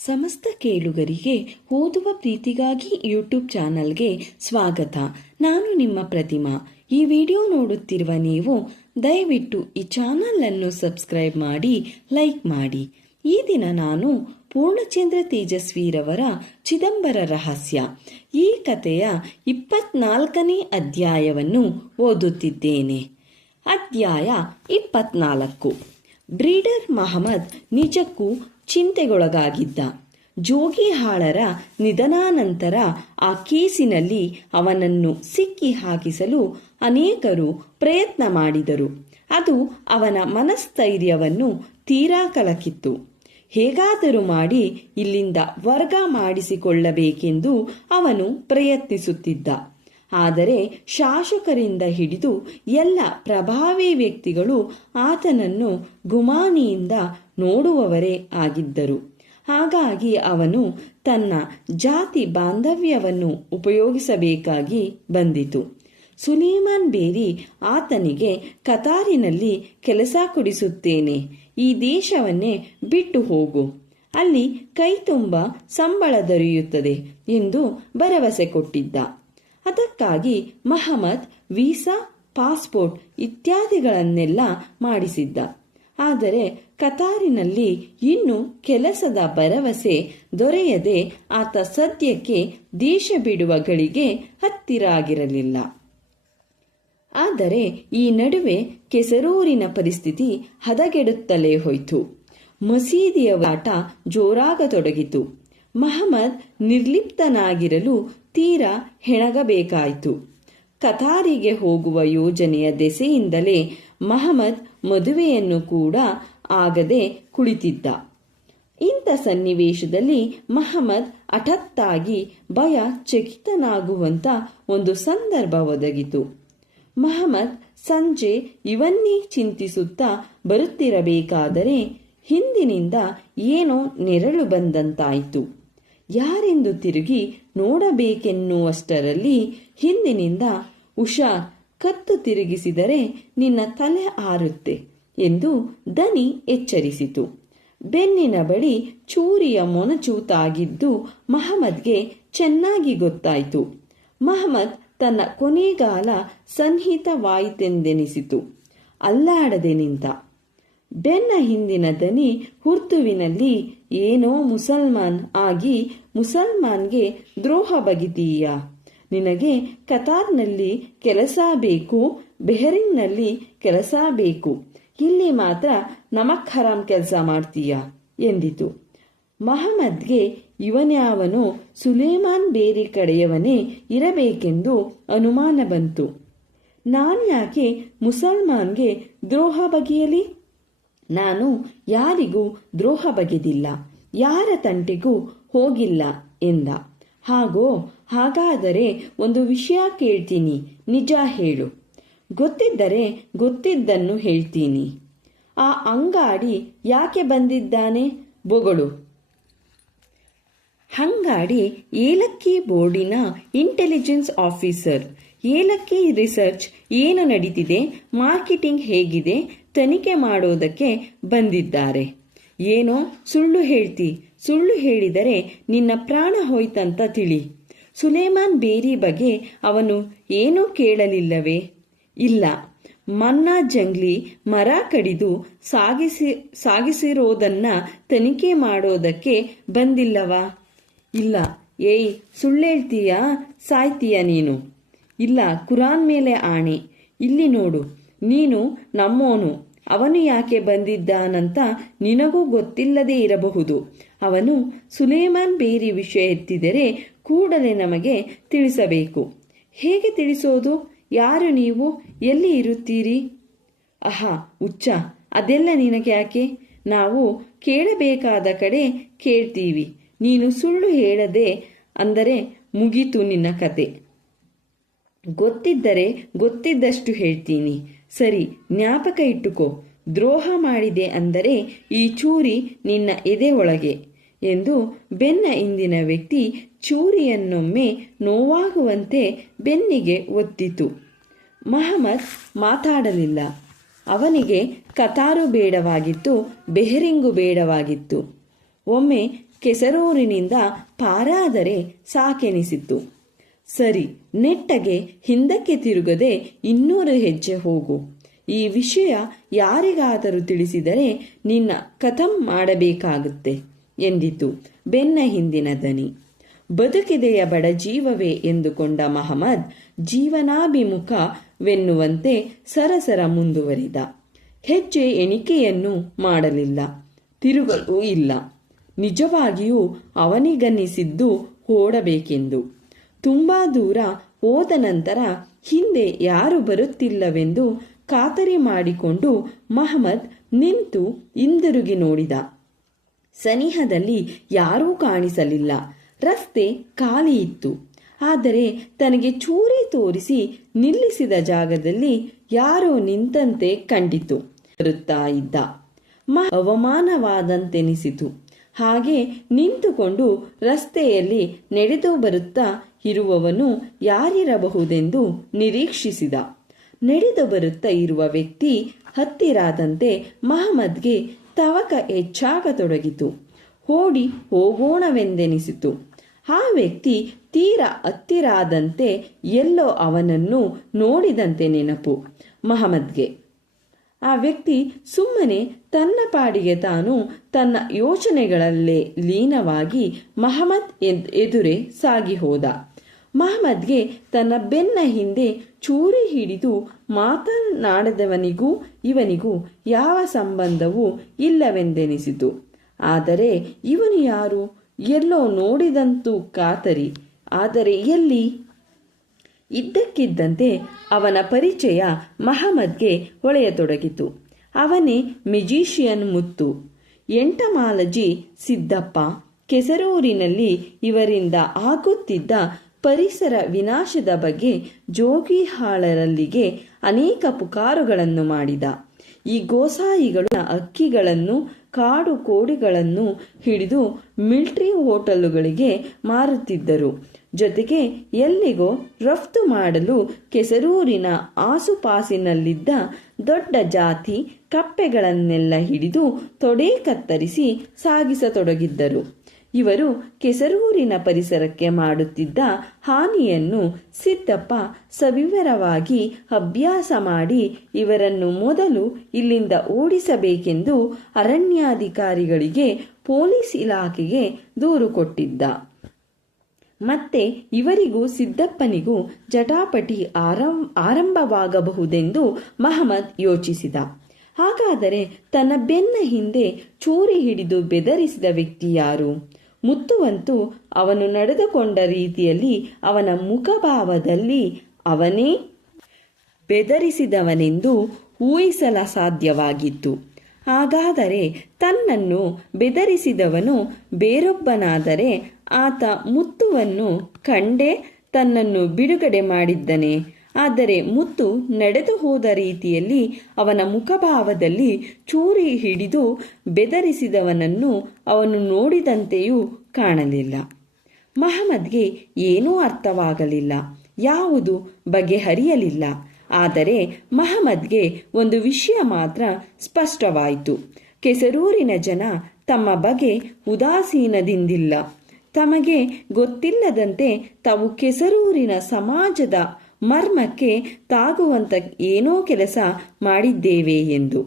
ಸಮಸ್ತ ಕೇಳುಗರಿಗೆ ಓದುವ ಪ್ರೀತಿಗಾಗಿ ಯೂಟ್ಯೂಬ್ ಚಾನಲ್ಗೆ ಸ್ವಾಗತ. ನಾನು ನಿಮ್ಮ ಪ್ರತಿಮಾ. ಈ ವಿಡಿಯೋ ನೋಡುತ್ತಿರುವ ನೀವು ದಯವಿಟ್ಟು ಈ ಚಾನಲನ್ನು ಸಬ್ಸ್ಕ್ರೈಬ್ ಮಾಡಿ, ಲೈಕ್ ಮಾಡಿ. ಈ ದಿನ ನಾನು ಪೂರ್ಣಚಂದ್ರ ತೇಜಸ್ವಿರವರ ಚಿದಂಬರ ರಹಸ್ಯ ಈ ಕಥೆಯ 24ನೇ ಅಧ್ಯಾಯವನ್ನು ಓದುತ್ತಿದ್ದೇನೆ. ಅಧ್ಯಾಯ 24. ಬ್ರೀಡರ್ ಮಹಮ್ಮದ್ ನಿಜಕ್ಕೂ ಚಿಂತೆಗೊಳಗಾಗಿದ್ದ. ಜೋಗಿಹಾಳರ ನಿಧನಾನಂತರ ಆ ಕೇಸಿನಲ್ಲಿ ಅವನನ್ನು ಸಿಕ್ಕಿ ಹಾಕಿಸಲು ಅನೇಕರು ಪ್ರಯತ್ನ ಮಾಡಿದರು. ಅದು ಅವನ ಮನಸ್ಥೈರ್ಯವನ್ನು ತೀರಾ ಕಲಕಿತ್ತು. ಹೇಗಾದರೂ ಮಾಡಿ ಇಲ್ಲಿಂದ ವರ್ಗ ಮಾಡಿಸಿಕೊಳ್ಳಬೇಕೆಂದು ಅವನು ಪ್ರಯತ್ನಿಸುತ್ತಿದ್ದ. ಆದರೆ ಶಾಸಕರಿಂದ ಹಿಡಿದು ಎಲ್ಲ ಪ್ರಭಾವಿ ವ್ಯಕ್ತಿಗಳು ಆತನನ್ನು ಗುಮಾನಿಯಿಂದ ನೋಡುವವರೇ ಆಗಿದ್ದರು. ಹಾಗಾಗಿ ಅವನು ತನ್ನ ಜಾತಿ ಬಾಂಧವ್ಯವನ್ನು ಉಪಯೋಗಿಸಬೇಕಾಗಿ ಬಂದಿತು. ಸುಲೇಮಾನ್ ಬೇರಿ ಆತನಿಗೆ ಕತಾರಿನಲ್ಲಿ ಕೆಲಸ ಕೊಡಿಸುತ್ತೇನೆ, ಈ ದೇಶವನ್ನೇ ಬಿಟ್ಟು ಹೋಗು, ಅಲ್ಲಿ ಕೈ ತುಂಬ ಸಂಬಳ ದೊರೆಯುತ್ತದೆ ಎಂದು ಭರವಸೆ ಕೊಟ್ಟಿದ್ದ. ಅದಕ್ಕಾಗಿ ಮಹಮ್ಮದ್ ವೀಸಾ, ಪಾಸ್ಪೋರ್ಟ್ ಇತ್ಯಾದಿಗಳನ್ನೆಲ್ಲ ಮಾಡಿಸಿದ್ದ. ಆದರೆ ಕತಾರಿನಲ್ಲಿ ಇನ್ನೂ ಕೆಲಸದ ಭರವಸೆ ದೊರೆಯದೆ ಆತ ಸದ್ಯಕ್ಕೆ ದೇಶ ಬಿಡುವ ಗಳಿಗೆ ಹತ್ತಿರ ಆಗಿರಲಿಲ್ಲ. ಆದರೆ ಈ ನಡುವೆ ಕೆಸರೂರಿನ ಪರಿಸ್ಥಿತಿ ಹದಗೆಡುತ್ತಲೇ ಹೋಯಿತು. ಮಸೀದಿಯ ಆಟ ಜೋರಾಗತೊಡಗಿತು. ಮಹಮ್ಮದ್ ನಿರ್ಲಿಪ್ತನಾಗಿರಲು ತೀರಾ ಹೆಣಗಬೇಕಾಯಿತು. ಕತಾರಿಗೆ ಹೋಗುವ ಯೋಜನೆಯ ದೆಸೆಯಿಂದಲೇ ಮಹಮ್ಮದ್ ಮದುವೆಯನ್ನು ಕೂಡ ಆಗದೆ ಕುಳಿತಿದ್ದ. ಇಂಥ ಸನ್ನಿವೇಶದಲ್ಲಿ ಮಹಮ್ಮದ್ ಹಠಾತ್ತಾಗಿ ಭಯ ಚಕಿತನಾಗುವಂತ ಒಂದು ಸಂದರ್ಭ ಒದಗಿತು. ಮಹಮ್ಮದ್ ಸಂಜೆ ಇವನ್ನೇ ಚಿಂತಿಸುತ್ತಾ ಬರುತ್ತಿರಬೇಕಾದರೆ ಹಿಂದಿನಿಂದ ಏನೋ ನೆರಳು ಬಂದಂತಾಯಿತು. ಯಾರೆಂದು ತಿರುಗಿ ನೋಡಬೇಕೆನ್ನುವಷ್ಟರಲ್ಲಿ ಹಿಂದಿನಿಂದ ಉಷಾ, ಕತ್ತು ತಿರುಗಿಸಿದರೆ ನಿನ್ನ ತಲೆ ಆರುತ್ತೆ ಎಂದು ದನಿ ಎಚ್ಚರಿಸಿತು. ಬೆನ್ನಿನ ಬಳಿ ಚೂರಿಯ ಮೊನಚು ತಾಗಿದ್ದು ಮಹಮ್ಮದ್ಗೆ ಚೆನ್ನಾಗಿ ಗೊತ್ತಾಯಿತು. ಮಹಮ್ಮದ್ ತನ್ನ ಕೊನೆಗಾಲ ಸನ್ನಿಹಿತವಾಯಿತೆಂದೆನಿಸಿತು. ಅಲ್ಲಾಡದೆ ನಿಂತ. ಬೆನ್ನ ಹಿಂದಿನ ದನಿ ಹುರ್ತುವಿನಲ್ಲಿ, ಏನೋ ಮುಸಲ್ಮಾನ್ ಆಗಿ ಮುಸಲ್ಮಾನ್ಗೆ ದ್ರೋಹ ಬಗೆದೀಯಾ? ನಿನಗೆ ಕತಾರ್ನಲ್ಲಿ ಕೆಲಸ ಬೇಕು, ಬೆಹರಿನ್ನಲ್ಲಿ ಕೆಲಸ ಬೇಕು, ಇಲ್ಲಿ ಮಾತ್ರ ನಮಕ್ ಹರಾಮ್ ಕೆಲಸ ಮಾಡ್ತೀಯಾ ಎಂದಿತು. ಮಹಮ್ಮದ್ಗೆ ಇವನ್ಯಾವನೋ ಸುಲೇಮಾನ್ ಬೇರಿ ಕಡೆಯವನೇ ಇರಬೇಕೆಂದು ಅನುಮಾನ ಬಂತು. ನಾನ್ಯಾಕೆ ಮುಸಲ್ಮಾನ್ಗೆ ದ್ರೋಹ ಬಗೆಯಲಿ? ನಾನು ಯಾರಿಗೂ ದ್ರೋಹ ಬಗೆದಿಲ್ಲ, ಯಾರ ತಂಟೆಗೂ ಹೋಗಿಲ್ಲ ಎಂದ. ಹಾಗಾದರೆ ಒಂದು ವಿಷಯ ಕೇಳ್ತೀನಿ, ನಿಜ ಹೇಳು. ಗೊತ್ತಿದ್ದರೆ ಗೊತ್ತಿದ್ದನ್ನು ಹೇಳ್ತೀನಿ. ಆ ಅಂಗಾಡಿ ಯಾಕೆ ಬಂದಿದ್ದಾನೆ? ಬೊಗಳು. ಅಂಗಾಡಿ ಏಲಕ್ಕಿ ಬೋರ್ಡಿನ ಇಂಟೆಲಿಜೆನ್ಸ್ ಆಫೀಸರ್. ಏಲಕ್ಕಿ ರಿಸರ್ಚ್ ಏನು ನಡೀತಿದೆ, ಮಾರ್ಕೆಟಿಂಗ್ ಹೇಗಿದೆ ತನಿಖೆ ಮಾಡೋದಕ್ಕೆ ಬಂದಿದ್ದಾರೆ. ಏನೋ ಸುಳ್ಳು ಹೇಳ್ತಿ, ಸುಳ್ಳು ಹೇಳಿದರೆ ನಿನ್ನ ಪ್ರಾಣ ಹೋಯ್ತಂತ ತಿಳಿ. ಸುಲೇಮಾನ್ ಬೇರಿ ಬಗ್ಗೆ ಅವನು ಏನೂ ಕೇಳಲಿಲ್ಲವೇ? ಇಲ್ಲ. ಮನ್ನಾ ಜಂಗ್ಲಿ ಮರ ಕಡಿದು ಸಾಗಿಸಿರೋದನ್ನ ತನಿಖೆ ಮಾಡೋದಕ್ಕೆ ಬಂದಿಲ್ಲವಾ? ಇಲ್ಲ. ಏಯ್, ಸುಳ್ಳೇಳ್ತೀಯಾ? ಸಾಯ್ತೀಯ ನೀನು? ಇಲ್ಲ, ಕುರಾನ್ ಮೇಲೆ ಆಣೆ. ಇಲ್ಲಿ ನೋಡು, ನೀನು ನಮ್ಮೋನು. ಅವನು ಯಾಕೆ ಬಂದಿದ್ದಾನಂತ ನಿನಗೂ ಗೊತ್ತಿಲ್ಲದೇ ಇರಬಹುದು. ಅವನು ಸುಲೇಮಾನ್ ಬೇರಿ ವಿಷಯ ಎತ್ತಿದರೆ ಕೂಡಲೇ ನಮಗೆ ತಿಳಿಸಬೇಕು. ಹೇಗೆ ತಿಳಿಸೋದು? ಯಾರು ನೀವು? ಎಲ್ಲಿ ಇರುತ್ತೀರಿ? ಆಹಾ ಹುಚ್ಚ, ಅದೆಲ್ಲ ನಿನಗೆ ಯಾಕೆ? ನಾವು ಕೇಳಬೇಕಾದ ಕಡೆ ಕೇಳ್ತೀವಿ. ನೀನು ಸುಳ್ಳು ಹೇಳದೆ ಅಂದರೆ ಮುಗೀತು ನಿನ್ನ ಕತೆ. ಗೊತ್ತಿದ್ದರೆ ಗೊತ್ತಿದ್ದಷ್ಟು ಹೇಳ್ತೀನಿ. ಸರಿ, ಜ್ಞಾಪಕ ಇಟ್ಟುಕೋ. ದ್ರೋಹ ಮಾಡಿದೆ ಅಂದರೆ ಈ ಚೂರಿ ನಿನ್ನ ಎದೆ ಒಳಗೆ ಎಂದು ಬೆನ್ನ ಹಿಂದಿನ ವ್ಯಕ್ತಿ ಚೂರಿಯನ್ನೊಮ್ಮೆ ನೋವಾಗುವಂತೆ ಬೆನ್ನಿಗೆ ಒತ್ತಿತು. ಮಹಮ್ಮದ್ ಮಾತಾಡಲಿಲ್ಲ. ಅವನಿಗೆ ಕತಾರು ಬೇಡವಾಗಿತ್ತು, ಬೆಹರಿಂಗು ಬೇಡವಾಗಿತ್ತು. ಒಮ್ಮೆ ಕೆಸರೂರಿನಿಂದ ಪಾರಾದರೆ ಸಾಕೆನಿಸಿತು. ಸರಿ, ನೆಟ್ಟಗೆ ಹಿಂದಕ್ಕೆ ತಿರುಗದೆ 200 ಹೆಜ್ಜೆ ಹೋಗು. ಈ ವಿಷಯ ಯಾರಿಗಾದರೂ ತಿಳಿಸಿದರೆ ನಿನ್ನ ಖತಮ್ ಮಾಡಬೇಕಾಗುತ್ತೆ ಎಂದಿತು ಬೆನ್ನ ಹಿಂದಿನ ದನಿ. ಬದುಕಿದೆಯ ಬಡ ಜೀವವೇ ಎಂದುಕೊಂಡ ಮಹಮ್ಮದ್ ಜೀವನಾಭಿಮುಖವೆನ್ನುವಂತೆ ಸರಸರ ಮುಂದುವರಿದ. ಹೆಜ್ಜೆ ಎಣಿಕೆಯನ್ನು ಮಾಡಲಿಲ್ಲ, ತಿರುಗಲೂ ಇಲ್ಲ. ನಿಜವಾಗಿಯೂ ಅವನಿಗನ್ನಿಸಿದ್ದು ಓಡಬೇಕೆಂದು. ತುಂಬಾ ದೂರ ಹೋದ ನಂತರ ಹಿಂದೆ ಯಾರು ಬರುತ್ತಿಲ್ಲವೆಂದು ಖಾತರಿ ಮಾಡಿಕೊಂಡು ಮಹಮ್ಮದ್ ನಿಂತು ಹಿಂದಿರುಗಿ ನೋಡಿದ. ಸನಿಹದಲ್ಲಿ ಯಾರೂ ಕಾಣಿಸಲಿಲ್ಲ. ರಸ್ತೆ ಖಾಲಿ ಇತ್ತು. ಆದರೆ ತನಗೆ ಚೂರಿ ತೋರಿಸಿ ನಿಲ್ಲಿಸಿದ ಜಾಗದಲ್ಲಿ ಯಾರೋ ನಿಂತಂತೆ ಕಂಡಿತು. ಬರುತ್ತಾ ಇದ್ದ. ಅವಮಾನವಾದಂತೆನಿಸಿತು. ಹಾಗೆ ನಿಂತುಕೊಂಡು ರಸ್ತೆಯಲ್ಲಿ ನಡೆದು ಬರುತ್ತಾ ಇರುವವನು ಯಾರಿರಬಹುದೆಂದು ನಿರೀಕ್ಷಿಸಿದ. ನಡೆದು ಬರುತ್ತಾ ಇರುವ ವ್ಯಕ್ತಿ ಹತ್ತಿರಾದಂತೆ ಮಹಮ್ಮದ್ಗೆ ತವಕ ಹೆಚ್ಚಾಗತೊಡಗಿತು. ಓಡಿ ಹೋಗೋಣವೆಂದೆನಿಸಿತು. ಆ ವ್ಯಕ್ತಿ ತೀರ ಹತ್ತಿರಾದಂತೆ ಎಲ್ಲೋ ಅವನನ್ನು ನೋಡಿದಂತೆ ನೆನಪು ಮಹಮ್ಮದ್ಗೆ. ಆ ವ್ಯಕ್ತಿ ಸುಮ್ಮನೆ ತನ್ನ ಪಾಡಿಗೆ ತಾನು ತನ್ನ ಯೋಚನೆಗಳಲ್ಲೇ ಲೀನವಾಗಿ ಮಹಮ್ಮದ್ ಎದುರೇ ಸಾಗಿ ಹೋದ. ಮಹಮ್ಮದ್ಗೆ ತನ್ನ ಬೆನ್ನ ಹಿಂದೆ ಚೂರಿ ಹಿಡಿದು ಮಾತನಾಡದವನಿಗೂ ಇವನಿಗೂ ಯಾವ ಸಂಬಂಧವೂ ಇಲ್ಲವೆಂದೆನಿಸಿತು. ಆದರೆ ಇವನು ಯಾರು? ಎಲ್ಲೋ ನೋಡಿದಂತೂ ಖಾತರಿ. ಆದರೆ ಎಲ್ಲಿ? ಇದ್ದಕ್ಕಿದ್ದಂತೆ ಅವನ ಪರಿಚಯ ಮಹಮ್ಮದ್ಗೆ ಹೊಳೆಯತೊಡಗಿತು. ಅವನೇ ಮೆಜಿಷಿಯನ್ ಮುತ್ತು. ಎಂಟಮಾಲಜಿ ಸಿದ್ದಪ್ಪ. ಕೆಸರೂರಿನಲ್ಲಿ ಇವರಿಂದ ಆಗುತ್ತಿದ್ದ ಪರಿಸರ ವಿನಾಶದ ಬಗ್ಗೆ ಜೋಗಿಹಾಳರಲ್ಲಿಗೆ ಅನೇಕ ಪುಕಾರುಗಳನ್ನು ಮಾಡಿದ. ಈ ಗೋಸಾಯಿಗಳು ಅಕ್ಕಿಗಳನ್ನು, ಕಾಡು ಕೋಡಿಗಳನ್ನು ಹಿಡಿದು ಮಿಲಿಟರಿ ಹೋಟೆಲುಗಳಿಗೆ ಮಾರುತ್ತಿದ್ದರು. ಜೊತೆಗೆ ಎಲ್ಲಿಗೋ ರಫ್ತು ಮಾಡಲು ಕೆಸರೂರಿನ ಆಸುಪಾಸಿನಲ್ಲಿದ್ದ ದೊಡ್ಡ ಜಾತಿ ಕಪ್ಪೆಗಳನ್ನೆಲ್ಲ ಹಿಡಿದು ತೊಡೆ ಕತ್ತರಿಸಿ ಸಾಗಿಸತೊಡಗಿದ್ದರು. ಇವರು ಕೆಸರೂರಿನ ಪರಿಸರಕ್ಕೆ ಮಾಡುತ್ತಿದ್ದ ಹಾನಿಯನ್ನು ಸಿದ್ದಪ್ಪ ಸವಿವರವಾಗಿ ಅಭ್ಯಾಸ ಮಾಡಿ ಇವರನ್ನು ಮೊದಲು ಇಲ್ಲಿಂದ ಓಡಿಸಬೇಕೆಂದು ಅರಣ್ಯಾಧಿಕಾರಿಗಳಿಗೆ, ಪೊಲೀಸ್ ಇಲಾಖೆಗೆ ದೂರು ಕೊಟ್ಟಿದ್ದ. ಮತ್ತೆ ಇವರಿಗೂ ಸಿದ್ದಪ್ಪನಿಗೂ ಜಟಾಪಟಿ ಆರಂಭವಾಗಬಹುದೆಂದು ಮಹಮ್ಮದ್ ಯೋಚಿಸಿದ. ಹಾಗಾದರೆ ತನ್ನ ಬೆನ್ನ ಹಿಂದೆ ಚೂರಿ ಹಿಡಿದು ಬೆದರಿಸಿದ ವ್ಯಕ್ತಿ ಯಾರು? ಮುತ್ತುವಂತೂ ಅವನು ನಡೆದುಕೊಂಡ ರೀತಿಯಲ್ಲಿ, ಅವನ ಮುಖಭಾವದಲ್ಲಿ ಅವನೇ ಬೆದರಿಸಿದವನೆಂದು ಊಹಿಸಲ ಸಾಧ್ಯವಾಗಿತ್ತು. ಹಾಗಾದರೆ ತನ್ನನ್ನು ಬೆದರಿಸಿದವನು ಬೇರೊಬ್ಬನಾದರೆ ಆತ ಮುತ್ತುವನ್ನು ಕಂಡೇ ತನ್ನನ್ನು ಬಿಡುಗಡೆ ಮಾಡಿದ್ದನೆ. ಆದರೆ ಮುತ್ತು ನಡೆದು ಹೋದ ರೀತಿಯಲ್ಲಿ, ಅವನ ಮುಖಭಾವದಲ್ಲಿ ಚೂರಿ ಹಿಡಿದು ಬೆದರಿಸಿದವನನ್ನು ಅವನು ನೋಡಿದಂತೆಯೂ ಕಾಣಲಿಲ್ಲ. ಮಹಮ್ಮದ್ಗೆ ಏನೂ ಅರ್ಥವಾಗಲಿಲ್ಲ, ಯಾವುದು ಬಗೆಹರಿಯಲಿಲ್ಲ. ಆದರೆ ಮಹಮ್ಮದ್ಗೆ ಒಂದು ವಿಷಯ ಮಾತ್ರ ಸ್ಪಷ್ಟವಾಯಿತು. ಕೆಸರೂರಿನ ಜನ ತಮ್ಮ ಬಗ್ಗೆ ಉದಾಸೀನದಿಂದಿಲ್ಲ. ತಮಗೆ ಗೊತ್ತಿಲ್ಲದಂತೆ ತಾವು ಕೆಸರೂರಿನ ಸಮಾಜದ ಮರ್ಮಕ್ಕೆ ತಾಗುವಂತ ಏನೋ ಕೆಲಸ ಮಾಡಿದ್ದೇವೆ ಎಂದು.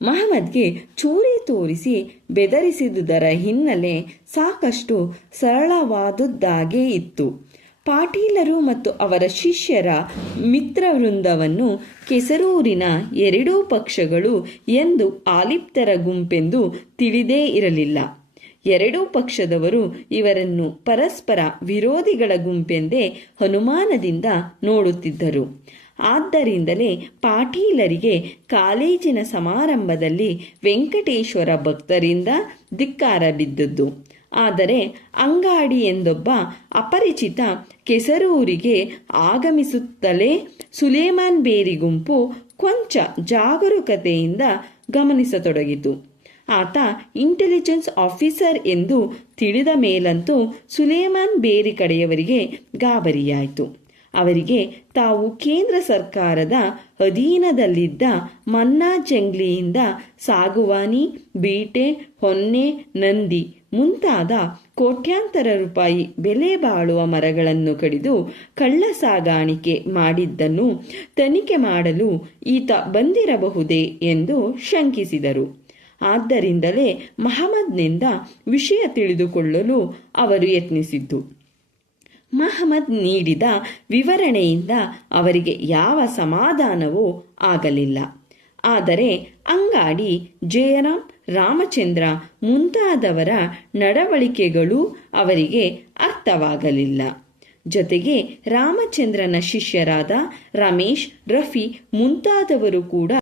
ಮಹಮ್ಮದ್ಗೆ ಚೂರಿ ತೋರಿಸಿ ಬೆದರಿಸಿದುದರ ಹಿನ್ನೆಲೆ ಸಾಕಷ್ಟು ಸರಳವಾದುದಾಗೇ ಇತ್ತು. ಪಾಟೀಲರು ಮತ್ತು ಅವರ ಶಿಷ್ಯರ ಮಿತ್ರವೃಂದವನ್ನು ಕೆಸರೂರಿನ ಎರಡೂ ಪಕ್ಷಗಳು ಎಂದು ಆಲಿಪ್ತರ ಗುಂಪೆಂದು ತಿಳಿದೇ ಇರಲಿಲ್ಲ. ಎರಡೂ ಪಕ್ಷದವರು ಇವರನ್ನು ಪರಸ್ಪರ ವಿರೋಧಿಗಳ ಗುಂಪೆಂದೇ ಅನುಮಾನದಿಂದ ನೋಡುತ್ತಿದ್ದರು. ಆದ್ದರಿಂದಲೇ ಪಾಟೀಲರಿಗೆ ಕಾಲೇಜಿನ ಸಮಾರಂಭದಲ್ಲಿ ವೆಂಕಟೇಶ್ವರ ಭಕ್ತರಿಂದ ಧಿಕ್ಕಾರ ಬಿದ್ದದ್ದು. ಆದರೆ ಅಂಗಾಡಿ ಎಂದೊಬ್ಬ ಅಪರಿಚಿತ ಕೆಸರೂರಿಗೆ ಆಗಮಿಸುತ್ತಲೇ ಸುಲೇಮಾನ್ ಬೇರಿ ಗುಂಪು ಕೊಂಚ ಜಾಗರೂಕತೆಯಿಂದ ಗಮನಿಸತೊಡಗಿತು. ಆತ ಇಂಟೆಲಿಜೆನ್ಸ್ ಆಫೀಸರ್ ಎಂದು ತಿಳಿದ ಮೇಲಂತೂ ಸುಲೇಮಾನ್ ಬೇರಿ ಕಡೆಯವರಿಗೆ ಗಾಬರಿಯಾಯಿತು. ಅವರಿಗೆ ತಾವು ಕೇಂದ್ರ ಸರ್ಕಾರದ ಅಧೀನದಲ್ಲಿದ್ದ ಮನ್ನಾ ಜಂಗ್ಲಿಯಿಂದ ಸಾಗುವಾನಿ, ಬೀಟೆ, ಹೊನ್ನೆ, ನಂದಿ ಮುಂತಾದ ಕೋಟ್ಯಾಂತರ ರೂಪಾಯಿ ಬೆಲೆ ಬಾಳುವ ಮರಗಳನ್ನು ಕಡಿದು ಕಳ್ಳ ಸಾಗಾಣಿಕೆ ಮಾಡಿದ್ದನ್ನು ತನಿಖೆ ಮಾಡಲು ಈತ ಬಂದಿರಬಹುದೇ ಎಂದು ಶಂಕಿಸಿದರು. ಆದ್ದರಿಂದಲೇ ಮಹಮ್ಮದ್ನಿಂದ ವಿಷಯ ತಿಳಿದುಕೊಳ್ಳಲು ಅವರು ಯತ್ನಿಸಿದ್ದು. ಮಹಮ್ಮದ್ ನೀಡಿದ ವಿವರಣೆಯಿಂದ ಅವರಿಗೆ ಯಾವ ಸಮಾಧಾನವೂ ಆಗಲಿಲ್ಲ. ಆದರೆ ಅಂಗಾಡಿ, ಜಯರಾಮ್, ರಾಮಚಂದ್ರ ಮುಂತಾದವರ ನಡವಳಿಕೆಗಳೂ ಅವರಿಗೆ ಅರ್ಥವಾಗಲಿಲ್ಲ. ಜೊತೆಗೆ ರಾಮಚಂದ್ರನ ಶಿಷ್ಯರಾದ ರಮೇಶ್, ರಫಿ ಮುಂತಾದವರು ಕೂಡ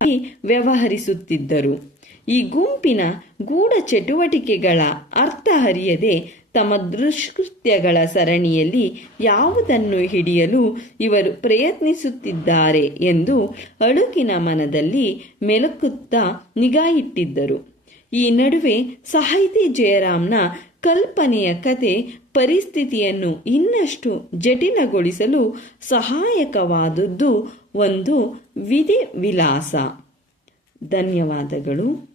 ವ್ಯವಹರಿಸುತ್ತಿದ್ದರು. ಈ ಗುಂಪಿನ ಗೂಢ ಚಟುವಟಿಕೆಗಳ ಅರ್ಥ ಅರಿಯದೆ ತಮ್ಮ ದುಷ್ಕೃತ್ಯಗಳ ಸರಣಿಯಲ್ಲಿ ಯಾವುದನ್ನು ಹಿಡಿಯಲು ಇವರು ಪ್ರಯತ್ನಿಸುತ್ತಿದ್ದಾರೆ ಎಂದು ಅಳುಕಿನ ಮನದಲ್ಲಿ ಮೆಲುಕುತ್ತಾ ನಿಗಾ ಇಟ್ಟಿದ್ದರು. ಈ ನಡುವೆ ಸಾಹಿತಿ ಜಯರಾಮ್ನ ಕಲ್ಪನೆಯ ಕತೆ ಪರಿಸ್ಥಿತಿಯನ್ನು ಇನ್ನಷ್ಟು ಜಟಿಲಗೊಳಿಸಲು ಸಹಾಯಕವಾದದ್ದು ಒಂದು ವಿಧಿ ವಿಲಾಸ. ಧನ್ಯವಾದಗಳು.